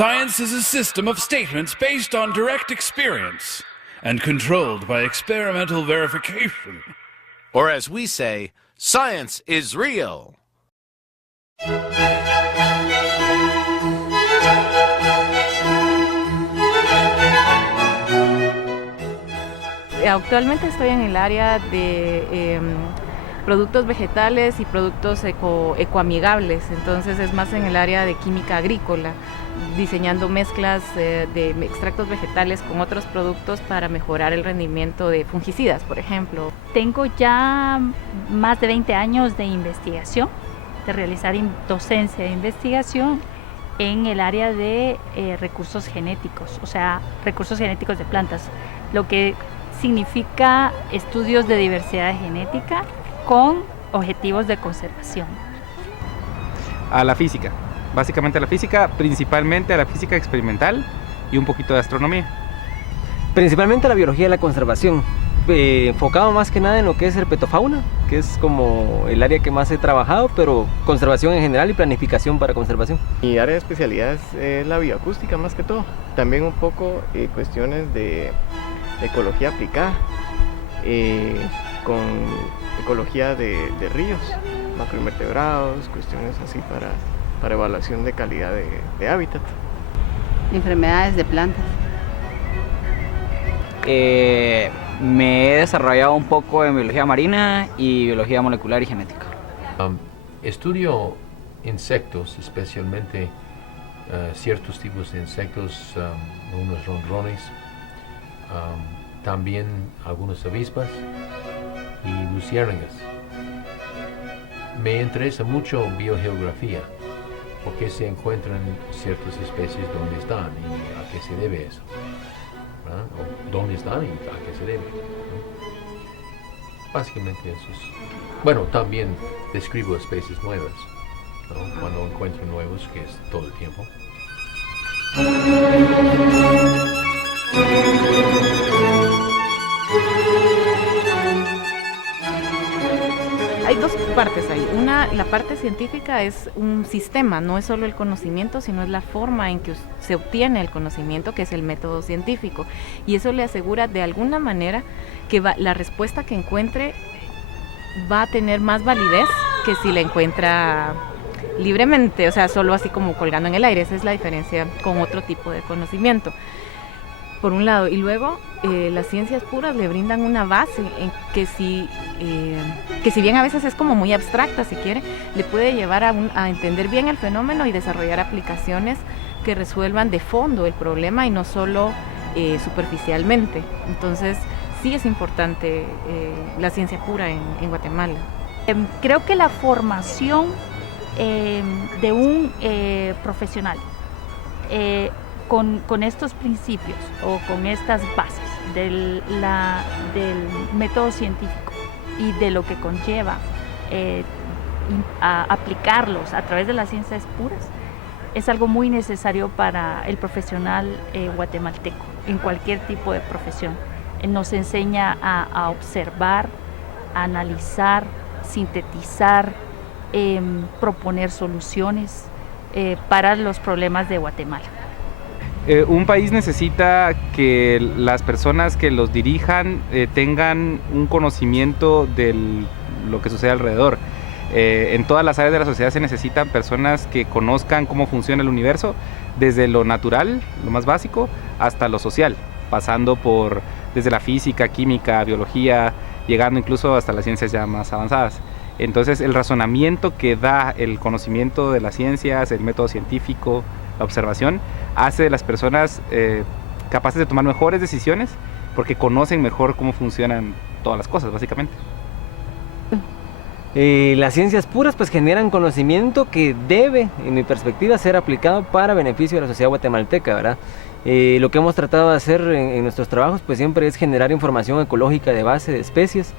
Science is a system of statements based on direct experience and controlled by experimental verification. Or as we say, science is real. Actualmente estoy en el área de productos vegetales y productos ecoamigables, entonces es más en el área de química agrícola, diseñando mezclas de extractos vegetales con otros productos para mejorar el rendimiento de fungicidas, por ejemplo. Tengo ya más de 20 años de investigación, de realizar docencia de investigación en el área de recursos genéticos, o sea, recursos genéticos de plantas, lo que significa estudios de diversidad genética con objetivos de conservación. A la física, básicamente a la física, principalmente a la física experimental y un poquito de astronomía. Principalmente a la biología de la conservación, enfocado más que nada en lo que es herpetofauna, que es como el área que más he trabajado, pero conservación en general y planificación para conservación. Mi área de especialidad es la bioacústica más que todo, también un poco cuestiones de ecología aplicada, con ecología de ríos, macroinvertebrados, cuestiones así para evaluación de calidad de hábitat. Enfermedades de plantas. Me he desarrollado un poco en biología marina y biología molecular y genética. Estudio insectos, especialmente ciertos tipos de insectos, unos ronrones, también algunas avispas y luciérnagas. Me interesa mucho biogeografía, porque se encuentran ciertas especies donde están y a qué se debe eso, ¿verdad? O dónde están y a qué se debe, ¿no? Básicamente eso es. Bueno, también describo especies nuevas, ¿no? Cuando encuentro nuevos, que es todo el tiempo. Hay dos partes ahí. Una, la parte científica es un sistema, no es solo el conocimiento, sino es la forma en que se obtiene el conocimiento, que es el método científico. Y eso le asegura de alguna manera que la respuesta que encuentre va a tener más validez que si la encuentra libremente, o sea, solo así como colgando en el aire. Esa es la diferencia con otro tipo de conocimiento, por un lado. Y luego, las ciencias puras le brindan una base en que si bien a veces es como muy abstracta, si quiere, le puede llevar a entender bien el fenómeno y desarrollar aplicaciones que resuelvan de fondo el problema y no solo superficialmente. Entonces, sí es importante la ciencia pura en Guatemala. Creo que la formación de un profesional con estos principios o con estas bases del método científico y de lo que conlleva a aplicarlos a través de las ciencias puras es algo muy necesario para el profesional guatemalteco en cualquier tipo de profesión. Nos enseña a observar, a analizar, sintetizar, proponer soluciones para los problemas de Guatemala. Un país necesita que las personas que los dirijan tengan un conocimiento de lo que sucede alrededor. En todas las áreas de la sociedad se necesitan personas que conozcan cómo funciona el universo, desde lo natural, lo más básico, hasta lo social, pasando desde la física, química, biología, llegando incluso hasta las ciencias ya más avanzadas. Entonces, el razonamiento que da el conocimiento de las ciencias, el método científico, la observación, hace de las personas capaces de tomar mejores decisiones porque conocen mejor cómo funcionan todas las cosas, básicamente. Las ciencias puras pues generan conocimiento que debe, en mi perspectiva, ser aplicado para beneficio de la sociedad guatemalteca, ¿verdad? Lo que hemos tratado de hacer en nuestros trabajos pues siempre es generar información ecológica de base de especies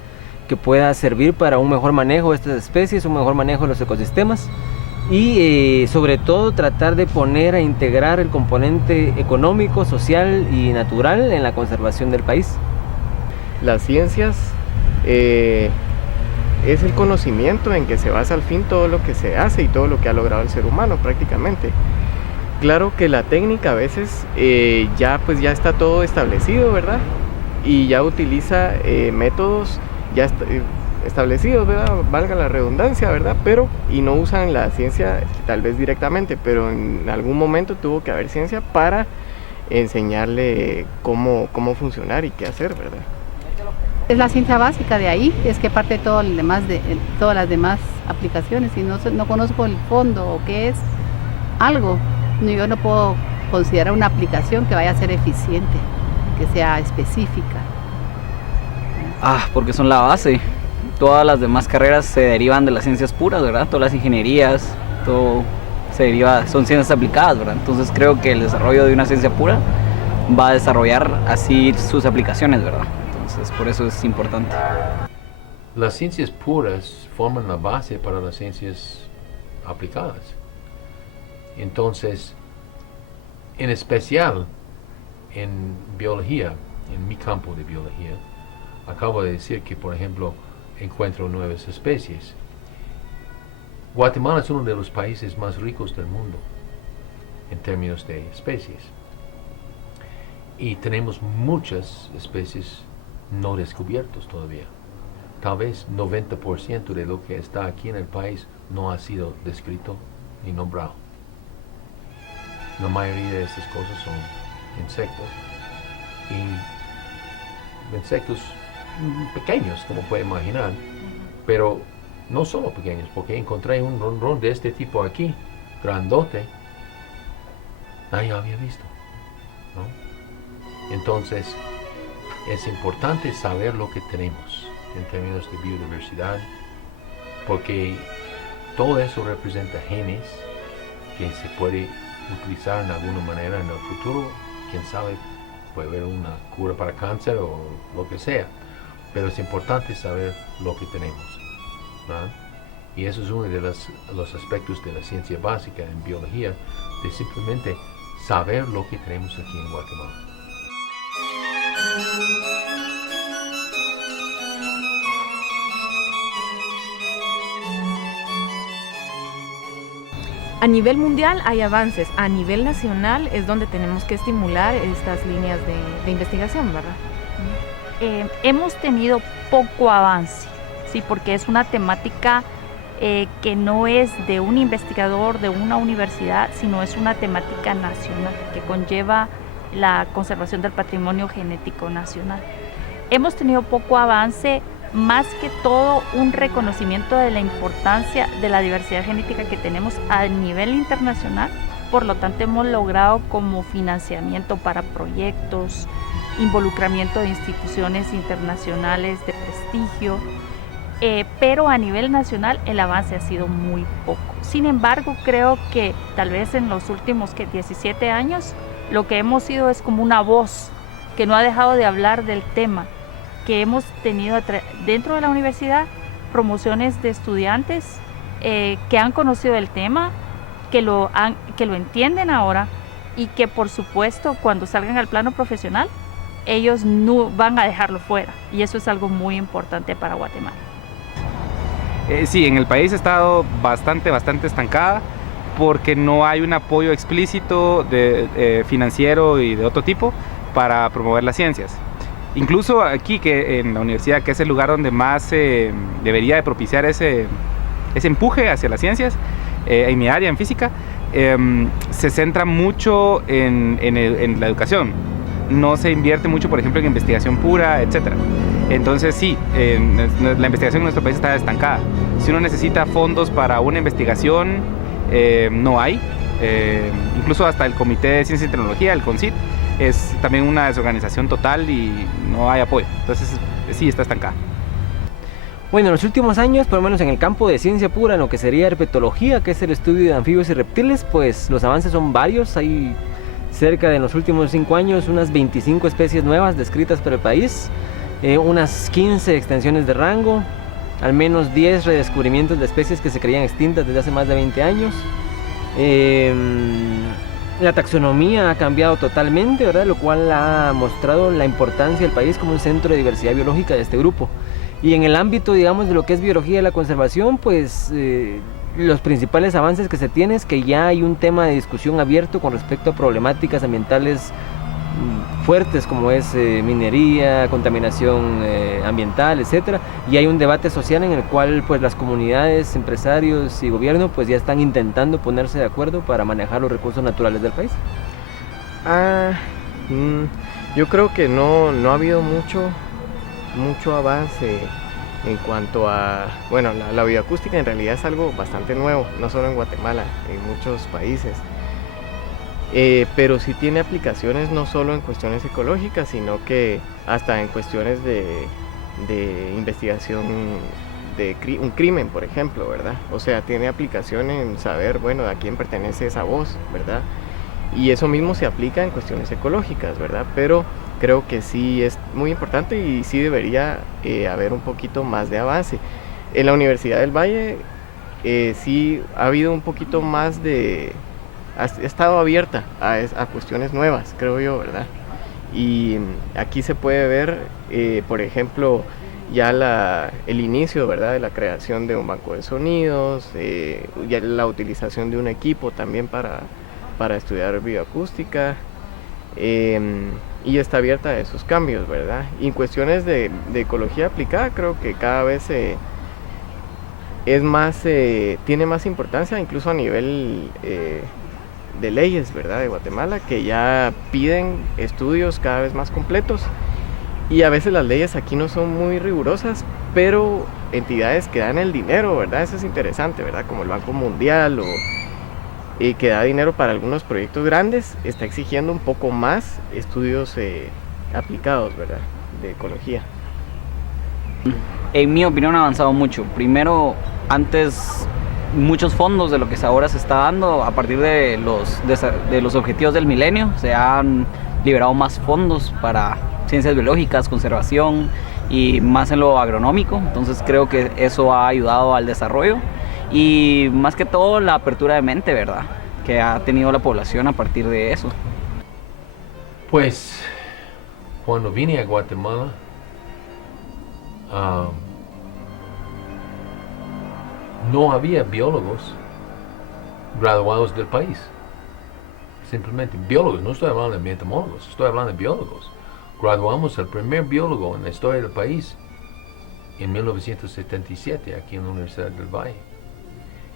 que pueda servir para un mejor manejo de estas especies, un mejor manejo de los ecosistemas y sobre todo tratar de poner a integrar el componente económico, social y natural en la conservación del país. Las ciencias es el conocimiento en que se basa al fin todo lo que se hace y todo lo que ha logrado el ser humano prácticamente. Claro que la técnica a veces ya está todo establecido, ¿verdad? Y ya utiliza métodos ya establecidos, ¿verdad? Valga la redundancia, ¿verdad? Y no usan la ciencia tal vez directamente, pero en algún momento tuvo que haber ciencia para enseñarle cómo funcionar y qué hacer, ¿verdad? Es la ciencia básica, de ahí es que parte todo el demás todas las demás aplicaciones. Si no conozco el fondo o qué es algo, yo no puedo considerar una aplicación que vaya a ser eficiente, que sea específica. Porque son la base. Todas las demás carreras se derivan de las ciencias puras, ¿verdad? Todas las ingenierías, todo se deriva, son ciencias aplicadas, ¿verdad? Entonces creo que el desarrollo de una ciencia pura va a desarrollar así sus aplicaciones, ¿verdad? Entonces por eso es importante. Las ciencias puras forman la base para las ciencias aplicadas. Entonces, en especial en biología, en mi campo de biología, acabo de decir que, por ejemplo, encuentro nuevas especies. Guatemala es uno de los países más ricos del mundo en términos de especies. Y tenemos muchas especies no descubiertas todavía. Tal vez 90% de lo que está aquí en el país no ha sido descrito ni nombrado. La mayoría de estas cosas son insectos, y insectos pequeños, como puede imaginar, pero no solo pequeños, porque encontré un ronrón de este tipo aquí, grandote, nadie había visto, ¿no? Entonces, es importante saber lo que tenemos en términos de biodiversidad, porque todo eso representa genes que se puede utilizar en alguna manera en el futuro. Quién sabe, puede haber una cura para cáncer o lo que sea, pero es importante saber lo que tenemos, ¿verdad? Y eso es uno de los aspectos de la ciencia básica en biología, de simplemente saber lo que tenemos aquí en Guatemala. A nivel mundial hay avances, a nivel nacional es donde tenemos que estimular estas líneas de investigación, ¿verdad? Hemos tenido poco avance, sí, porque es una temática que no es de un investigador de una universidad, sino es una temática nacional que conlleva la conservación del patrimonio genético nacional. Hemos tenido poco avance, más que todo un reconocimiento de la importancia de la diversidad genética que tenemos a nivel internacional. Por lo tanto, hemos logrado como financiamiento para proyectos, involucramiento de instituciones internacionales de prestigio, pero a nivel nacional el avance ha sido muy poco. Sin embargo, creo que tal vez en los últimos 17 años lo que hemos sido es como una voz que no ha dejado de hablar del tema, que hemos tenido dentro de la universidad promociones de estudiantes que han conocido el tema, que lo entienden ahora, y que por supuesto cuando salgan al plano profesional ellos no van a dejarlo fuera, y eso es algo muy importante para Guatemala. Sí, en el país ha estado bastante estancada porque no hay un apoyo explícito financiero y de otro tipo para promover las ciencias. Incluso aquí que en la universidad, que es el lugar donde más debería de propiciar ese empuje hacia las ciencias, en mi área, en física, se centra mucho en la educación. No se invierte mucho, por ejemplo, en investigación pura, etc. Entonces sí, la investigación en nuestro país está estancada. Si uno necesita fondos para una investigación, no hay. Incluso hasta el Comité de Ciencia y Tecnología, el CONCIT, es también una desorganización total y no hay apoyo. Entonces sí, está estancada. Bueno, en los últimos años, por lo menos en el campo de ciencia pura, en lo que sería herpetología, que es el estudio de anfibios y reptiles, pues los avances son varios. Hay cerca de los últimos 5 años unas 25 especies nuevas descritas por el país, unas 15 extensiones de rango, al menos 10 redescubrimientos de especies que se creían extintas desde hace más de 20 años. La taxonomía ha cambiado totalmente, ¿verdad? Lo cual ha mostrado la importancia del país como un centro de diversidad biológica de este grupo. Y en el ámbito, digamos, de lo que es biología de la conservación, pues los principales avances que se tiene es que ya hay un tema de discusión abierto con respecto a problemáticas ambientales fuertes como es minería, contaminación ambiental, etcétera, y hay un debate social en el cual pues las comunidades, empresarios y gobierno pues ya están intentando ponerse de acuerdo para manejar los recursos naturales del país. Yo creo que no ha habido mucho avance en cuanto a, bueno, la bioacústica en realidad es algo bastante nuevo, no solo en Guatemala, en muchos países. Pero sí tiene aplicaciones no solo en cuestiones ecológicas, sino que hasta en cuestiones de investigación de un crimen, por ejemplo, ¿verdad? O sea, tiene aplicación en saber, bueno, a quién pertenece esa voz, ¿verdad? Y eso mismo se aplica en cuestiones ecológicas, ¿verdad? Pero creo que sí es muy importante y sí debería haber un poquito más de avance. En la Universidad del Valle sí ha habido un poquito más ha estado abierta a cuestiones nuevas, creo yo, ¿verdad? Y aquí se puede ver, por ejemplo, ya el inicio, ¿verdad?, de la creación de un banco de sonidos, ya la utilización de un equipo también para estudiar bioacústica, y está abierta a esos cambios, ¿verdad? Y en cuestiones de ecología aplicada, creo que cada vez tiene más importancia, incluso a nivel de leyes, ¿verdad?, de Guatemala, que ya piden estudios cada vez más completos, y a veces las leyes aquí no son muy rigurosas, pero entidades que dan el dinero, ¿verdad?, eso es interesante, ¿verdad?, como el Banco Mundial que da dinero para algunos proyectos grandes, está exigiendo un poco más estudios aplicados, ¿verdad?, de ecología. En mi opinión ha avanzado mucho. Primero, antes muchos fondos de lo que ahora se está dando a partir de los objetivos del milenio, se han liberado más fondos para ciencias biológicas, conservación y más en lo agronómico, entonces creo que eso ha ayudado al desarrollo y más que todo la apertura de mente, ¿verdad?, que ha tenido la población a partir de eso. Pues cuando vine a Guatemala, no había biólogos graduados del país. Simplemente biólogos, no estoy hablando de entomólogos, estoy hablando de biólogos. Graduamos el primer biólogo en la historia del país en 1977 aquí en la Universidad del Valle.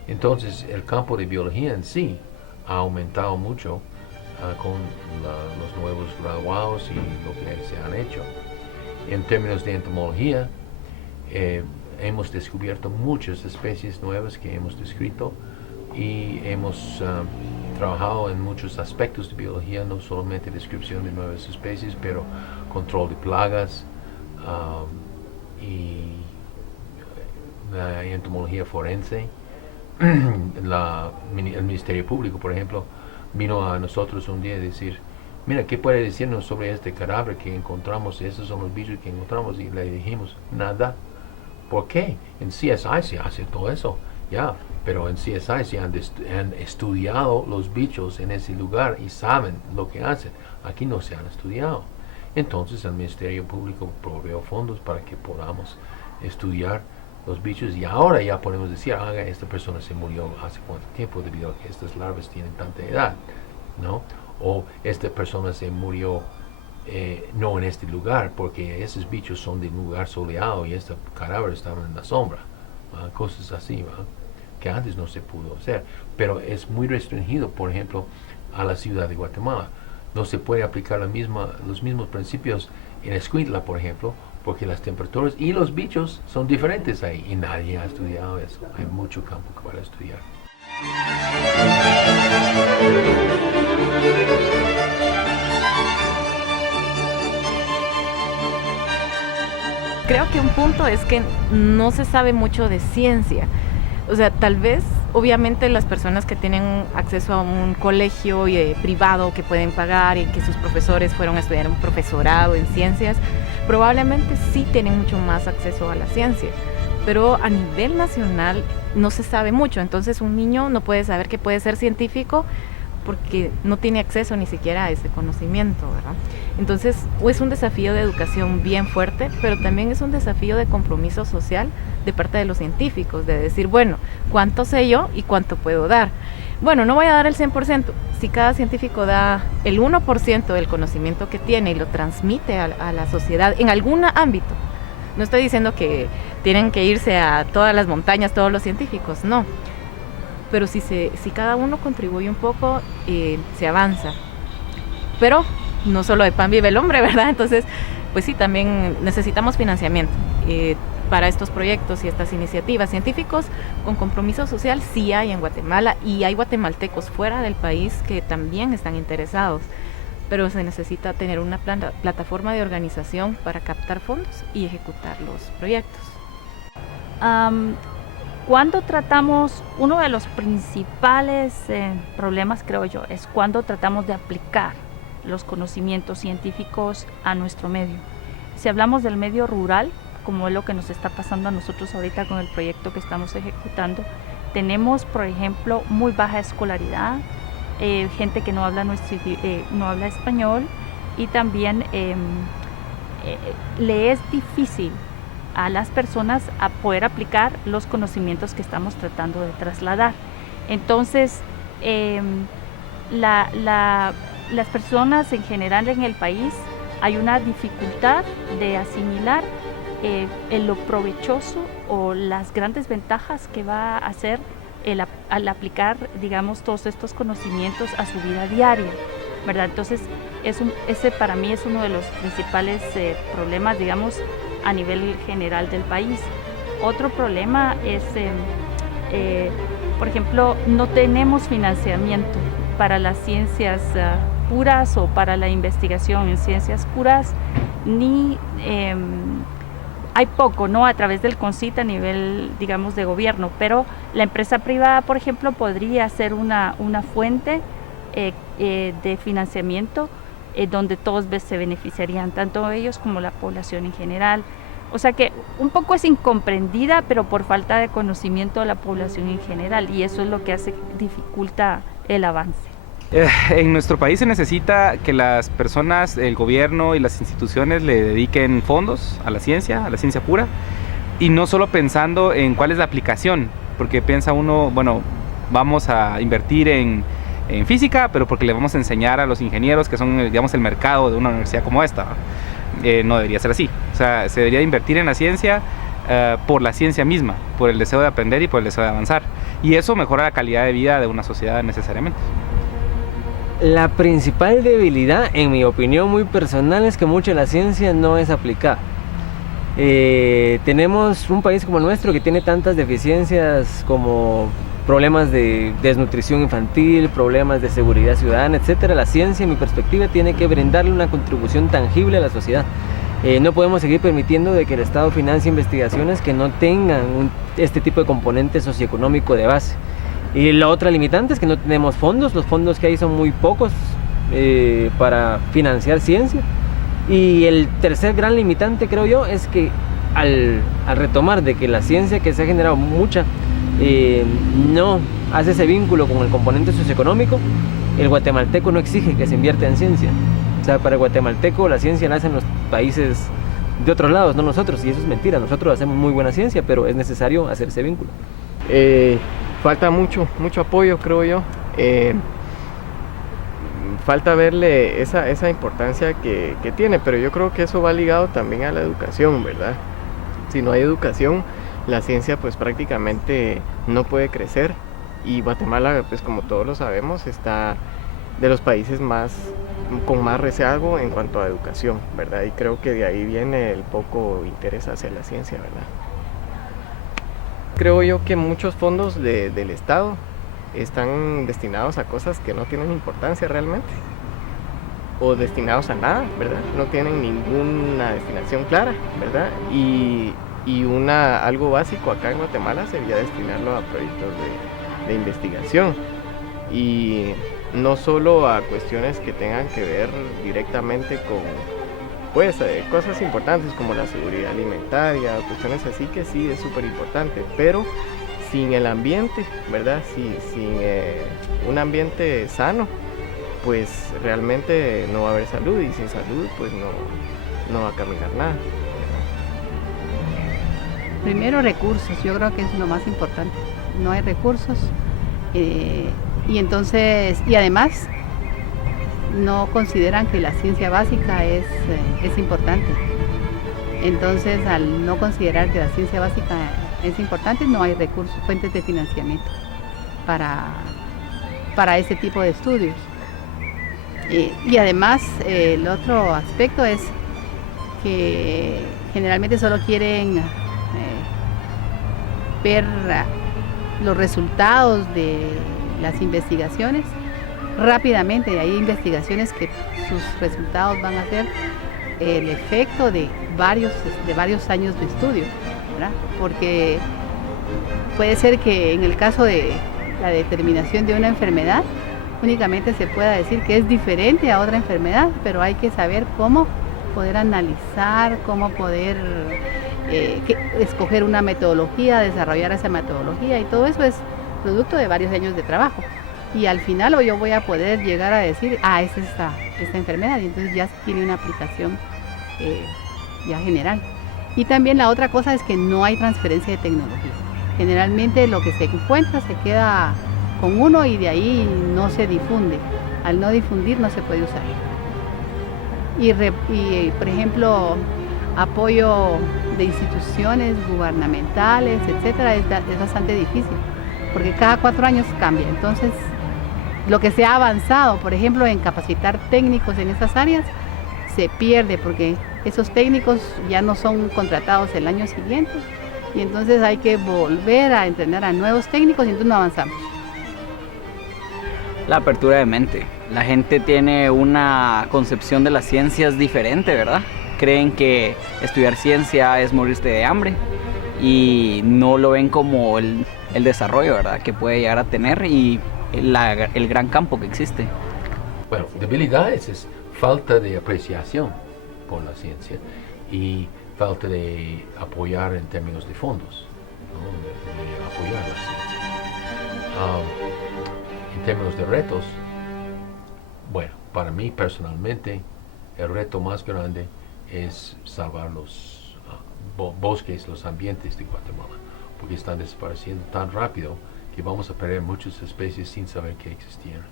Entonces el campo de biología en sí ha aumentado mucho con los nuevos graduados y lo que se han hecho. En términos de entomología, hemos descubierto muchas especies nuevas que hemos descrito y hemos trabajado en muchos aspectos de biología, no solamente descripción de nuevas especies, pero control de plagas y la entomología forense. El Ministerio Público, por ejemplo, vino a nosotros un día a decir, mira, ¿qué puede decirnos sobre este cadáver que encontramos? Esos son los bichos que encontramos, y le dijimos, nada. ¿Por qué? En CSI se hace todo eso, ya, pero en CSI se han estudiado los bichos en ese lugar y saben lo que hacen. Aquí no se han estudiado. Entonces el Ministerio Público proveyó fondos para que podamos estudiar los bichos, y ahora ya podemos decir, esta persona se murió hace cuánto tiempo debido a que estas larvas tienen tanta edad, ¿no? O esta persona se murió no en este lugar porque esos bichos son de un lugar soleado y este cadáver estaba en la sombra, ¿va? Cosas así, ¿va?, que antes no se pudo hacer, pero es muy restringido, por ejemplo, a la ciudad de Guatemala. No se puede aplicar los mismos principios en Escuintla, por ejemplo, porque las temperaturas y los bichos son diferentes ahí, y nadie ha estudiado eso. Hay mucho campo para estudiar. Creo que un punto es que no se sabe mucho de ciencia. O sea, tal vez, obviamente, las personas que tienen acceso a un colegio privado que pueden pagar y que sus profesores fueron a estudiar un profesorado en ciencias, probablemente sí tienen mucho más acceso a la ciencia. Pero a nivel nacional no se sabe mucho. Entonces un niño no puede saber que puede ser científico porque no tiene acceso ni siquiera a ese conocimiento, ¿verdad? Entonces, es un desafío de educación bien fuerte, pero también es un desafío de compromiso social de parte de los científicos, de decir, bueno, ¿cuánto sé yo y cuánto puedo dar? Bueno, no voy a dar el 100%, si cada científico da el 1% del conocimiento que tiene y lo transmite a la sociedad en algún ámbito. No estoy diciendo que tienen que irse a todas las montañas todos los científicos, no. Pero si cada uno contribuye un poco, se avanza. Pero no solo de pan vive el hombre, ¿verdad? Entonces, pues sí, también necesitamos financiamiento para estos proyectos y estas iniciativas. Científicos con compromiso social sí hay en Guatemala, y hay guatemaltecos fuera del país que también están interesados, pero se necesita tener una plataforma de organización para captar fondos y ejecutar los proyectos. Cuando tratamos, uno de los principales problemas, creo yo, es cuando tratamos de aplicar los conocimientos científicos a nuestro medio. Si hablamos del medio rural, como es lo que nos está pasando a nosotros ahorita con el proyecto que estamos ejecutando, tenemos, por ejemplo, muy baja escolaridad, gente que no habla español, y también le es difícil a las personas a poder aplicar los conocimientos que estamos tratando de trasladar. Entonces, las personas en general en el país, hay una dificultad de asimilar lo provechoso o las grandes ventajas que va a hacer al aplicar, digamos, todos estos conocimientos a su vida diaria, ¿verdad? Entonces, ese para mí es uno de los principales problemas, digamos, a nivel general del país. Otro problema es, por ejemplo, no tenemos financiamiento para las ciencias puras o para la investigación en ciencias puras, ni hay poco, ¿no?, a través del CONCYT a nivel, digamos, de gobierno, pero la empresa privada, por ejemplo, podría ser una fuente de financiamiento donde todos se beneficiarían, tanto ellos como la población en general. O sea que un poco es incomprendida, pero por falta de conocimiento de la población en general, y eso es lo que dificulta el avance. En nuestro país se necesita que las personas, el gobierno y las instituciones le dediquen fondos a la ciencia pura, y no solo pensando en cuál es la aplicación, porque piensa uno, bueno, vamos a invertir en física, pero porque le vamos a enseñar a los ingenieros, que son, digamos, el mercado de una universidad como esta. No debería ser así. O sea, se debería invertir en la ciencia por la ciencia misma, por el deseo de aprender y por el deseo de avanzar, y eso mejora la calidad de vida de una sociedad necesariamente. La principal debilidad, en mi opinión muy personal, es que mucha de la ciencia no es aplicada. Tenemos un país como el nuestro que tiene tantas deficiencias como problemas de desnutrición infantil, problemas de seguridad ciudadana, etcétera. La ciencia, en mi perspectiva, tiene que brindarle una contribución tangible a la sociedad. No podemos seguir permitiendo de que el Estado financie investigaciones que no tengan este tipo de componente socioeconómico de base. Y la otra limitante es que no tenemos fondos. Los fondos que hay son muy pocos para financiar ciencia. Y el tercer gran limitante, creo yo, es que al retomar de que la ciencia que se ha generado mucha no hace ese vínculo con el componente socioeconómico, el guatemalteco no exige que se invierta en ciencia. O sea, para el guatemalteco la ciencia nace en los países de otros lados, no nosotros, y eso es mentira. Nosotros hacemos muy buena ciencia, pero es necesario hacer ese vínculo. Falta mucho apoyo, creo yo. Falta verle esa importancia que tiene, pero yo creo que eso va ligado también a la educación, ¿verdad? Si no hay educación, la ciencia pues prácticamente no puede crecer, y Guatemala, pues como todos lo sabemos, está de los países con más rezago en cuanto a educación, ¿verdad? Y creo que de ahí viene el poco interés hacia la ciencia, ¿verdad? Creo yo que muchos fondos del Estado están destinados a cosas que no tienen importancia realmente, o destinados a nada, ¿verdad? No tienen ninguna destinación clara, ¿verdad? Y algo básico acá en Guatemala sería destinarlo a proyectos de investigación, y no solo a cuestiones que tengan que ver directamente con pues cosas importantes como la seguridad alimentaria, cuestiones así, que sí es súper importante, pero sin el ambiente, ¿verdad? Sin un ambiente sano, pues realmente no va a haber salud, y sin salud pues no va a caminar nada. Primero recursos, yo creo que es lo más importante. No hay recursos y entonces, y además no consideran que la ciencia básica es importante. Entonces, al no considerar que la ciencia básica es importante, no hay recursos, fuentes de financiamiento para ese tipo de estudios. Y además, el otro aspecto es que generalmente solo quieren ver los resultados de las investigaciones rápidamente. Hay investigaciones que sus resultados van a ser el efecto de varios años de estudio, ¿verdad? Porque puede ser que en el caso de la determinación de una enfermedad únicamente se pueda decir que es diferente a otra enfermedad, pero hay que saber cómo poder analizar, cómo poder escoger una metodología, desarrollar esa metodología, y todo eso es producto de varios años de trabajo. Y al final yo voy a poder llegar a decir, es esta enfermedad, y entonces ya tiene una aplicación ya general. Y también la otra cosa es que no hay transferencia de tecnología. Generalmente lo que se encuentra se queda con uno y de ahí no se difunde. Al no difundir no se puede usar. Y por ejemplo, apoyo de instituciones gubernamentales, etcétera, es bastante difícil, porque cada 4 años cambia. Entonces, lo que se ha avanzado, por ejemplo, en capacitar técnicos en estas áreas, se pierde porque esos técnicos ya no son contratados el año siguiente, y entonces hay que volver a entrenar a nuevos técnicos y entonces no avanzamos. La apertura de mente. La gente tiene una concepción de las ciencias diferente, ¿verdad? Creen que estudiar ciencia es morirse de hambre y no lo ven como el desarrollo, ¿verdad?, que puede llegar a tener y el gran campo que existe. Bueno, debilidades es falta de apreciación por la ciencia y falta de apoyar en términos de fondos, ¿no? de apoyar la ciencia. En términos de retos, bueno, para mí personalmente el reto más grande es salvar los bosques, los ambientes de Guatemala, porque están desapareciendo tan rápido que vamos a perder muchas especies sin saber que existían.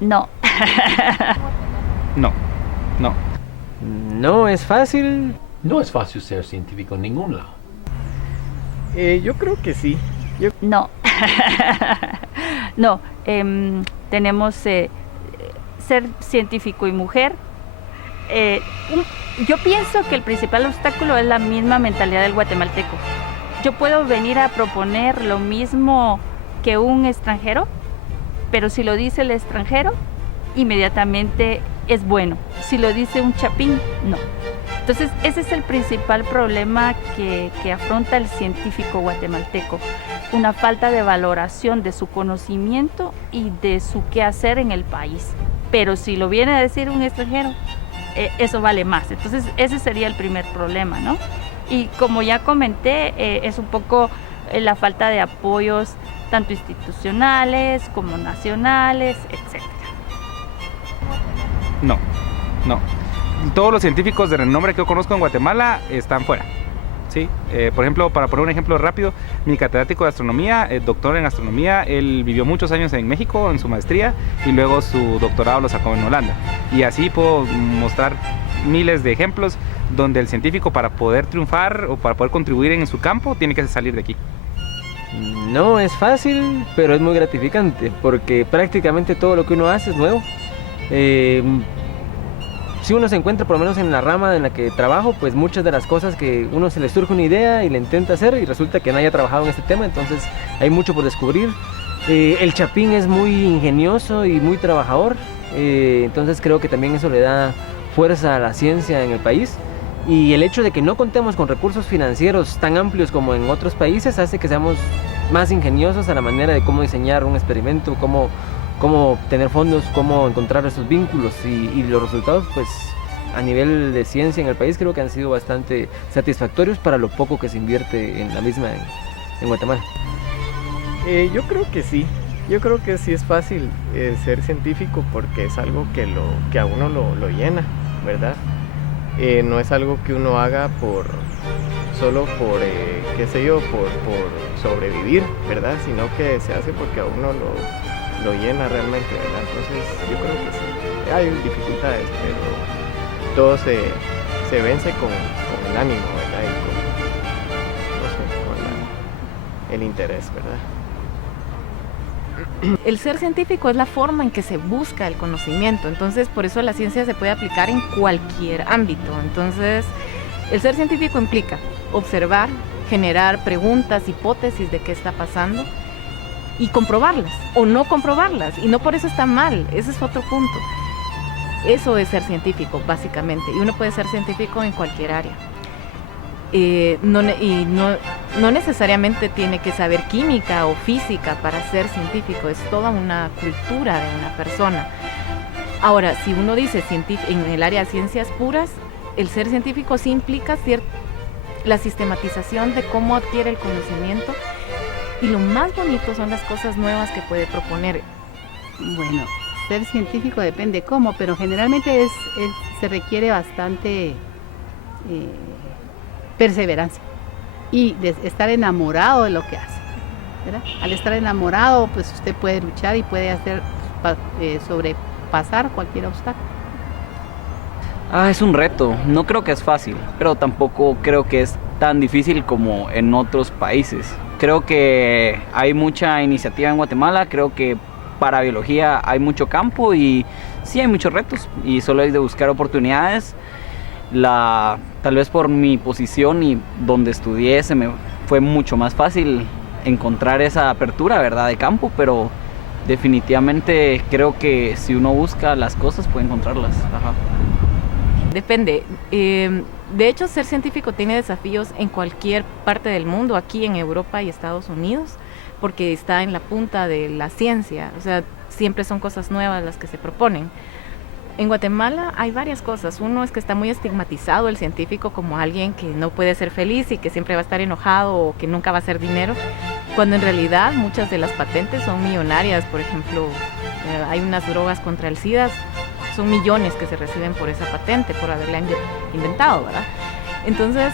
No. No. No es fácil. No es fácil ser científico en ningún lado. Yo creo que sí. No. No. Tenemos ser científico y mujer. Yo pienso que el principal obstáculo es la misma mentalidad del guatemalteco. Yo puedo venir a proponer lo mismo que un extranjero, pero si lo dice el extranjero, inmediatamente es bueno. Si lo dice un chapín, no. Entonces, ese es el principal problema que afronta el científico guatemalteco. Una falta de valoración de su conocimiento y de su quehacer en el país. Pero si lo viene a decir un extranjero, eso vale más. Entonces, ese sería el primer problema, ¿no? Y como ya comenté, es un poco la falta de apoyos tanto institucionales como nacionales, etc. No. Todos los científicos de renombre que yo conozco en Guatemala están fuera. ¿Sí? Por ejemplo, para poner un ejemplo rápido, mi catedrático de astronomía, doctor en astronomía, él vivió muchos años en México en su maestría y luego su doctorado lo sacó en Holanda. Y así puedo mostrar miles de ejemplos donde el científico, para poder triunfar o para poder contribuir en su campo, tiene que salir de aquí. No es fácil, pero es muy gratificante, porque prácticamente todo lo que uno hace es nuevo. Si uno se encuentra, por lo menos en la rama en la que trabajo, pues muchas de las cosas que uno se le surge una idea y le intenta hacer y resulta que no haya trabajado en este tema, entonces hay mucho por descubrir. El chapín es muy ingenioso y muy trabajador, entonces creo que también eso le da fuerza a la ciencia en el país. Y el hecho de que no contemos con recursos financieros tan amplios como en otros países hace que seamos más ingeniosos a la manera de cómo diseñar un experimento, cómo cómo tener fondos, cómo encontrar esos vínculos y los resultados pues a nivel de ciencia en el país creo que han sido bastante satisfactorios para lo poco que se invierte en la misma en Guatemala. Yo creo que sí. Yo creo que sí es fácil ser científico porque es algo que a uno lo llena, ¿verdad? No es algo que uno haga solo por qué sé yo, por sobrevivir, ¿verdad? Sino que se hace porque a uno lo llena realmente, ¿verdad? Entonces yo creo que sí. Hay dificultades, pero todo se vence con el ánimo, ¿verdad? Y con el interés, ¿verdad? El ser científico es la forma en que se busca el conocimiento, entonces por eso la ciencia se puede aplicar en cualquier ámbito. Entonces, el ser científico implica observar, generar preguntas, hipótesis de qué está pasando y comprobarlas o no comprobarlas, y no por eso está mal, ese es otro punto. Eso es ser científico, básicamente, y uno puede ser científico en cualquier área. No necesariamente tiene que saber química o física para ser científico, es toda una cultura de una persona. Ahora, si uno dice en el área de ciencias puras, el ser científico sí implica la sistematización de cómo adquiere el conocimiento, y lo más bonito son las cosas nuevas que puede proponer. Bueno, ser científico depende cómo, pero generalmente se requiere bastante perseverancia y de estar enamorado de lo que hace, ¿verdad? Al estar enamorado, pues usted puede luchar y puede sobrepasar cualquier obstáculo. Es un reto, no creo que es fácil, pero tampoco creo que es tan difícil como en otros países. Creo que hay mucha iniciativa en Guatemala, creo que para biología hay mucho campo y sí hay muchos retos y solo hay de buscar oportunidades. Tal vez por mi posición y donde estudié se me fue mucho más fácil encontrar esa apertura, ¿verdad?, de campo, pero definitivamente creo que si uno busca las cosas puede encontrarlas. Ajá. Depende. De hecho, ser científico tiene desafíos en cualquier parte del mundo, aquí en Europa y Estados Unidos, porque está en la punta de la ciencia, o sea, siempre son cosas nuevas las que se proponen. En Guatemala hay varias cosas. Uno es que está muy estigmatizado el científico como alguien que no puede ser feliz y que siempre va a estar enojado o que nunca va a hacer dinero, cuando en realidad muchas de las patentes son millonarias. Por ejemplo, hay unas drogas contra el SIDA, son millones que se reciben por esa patente, por haberla inventado, ¿verdad? Entonces,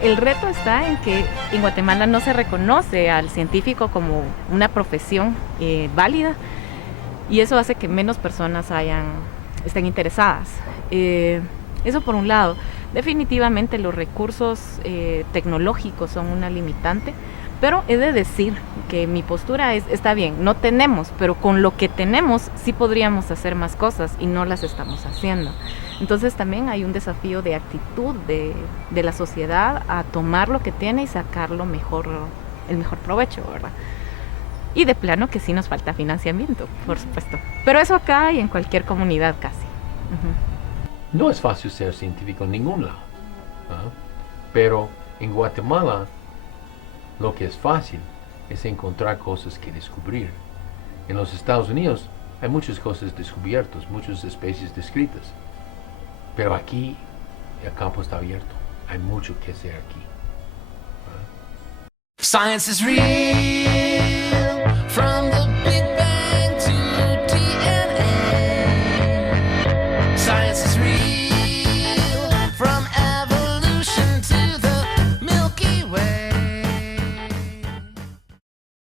el reto está en que en Guatemala no se reconoce al científico como una profesión válida, y eso hace que menos personas estén interesadas. Eso por un lado. Definitivamente los recursos tecnológicos son una limitante, pero he de decir que mi postura está bien, no tenemos, pero con lo que tenemos sí podríamos hacer más cosas y no las estamos haciendo. Entonces también hay un desafío de actitud de la sociedad a tomar lo que tiene y sacarlo el mejor provecho, ¿verdad? Y de plano que sí nos falta financiamiento, por supuesto. Pero eso acá y en cualquier comunidad casi. Uh-huh. No es fácil ser científico en ningún lado, ¿no? Pero en Guatemala lo que es fácil es encontrar cosas que descubrir. En los Estados Unidos hay muchas cosas descubiertas, muchas especies descritas. Pero aquí el campo está abierto, hay mucho que hacer aquí. Science is real from the beginning.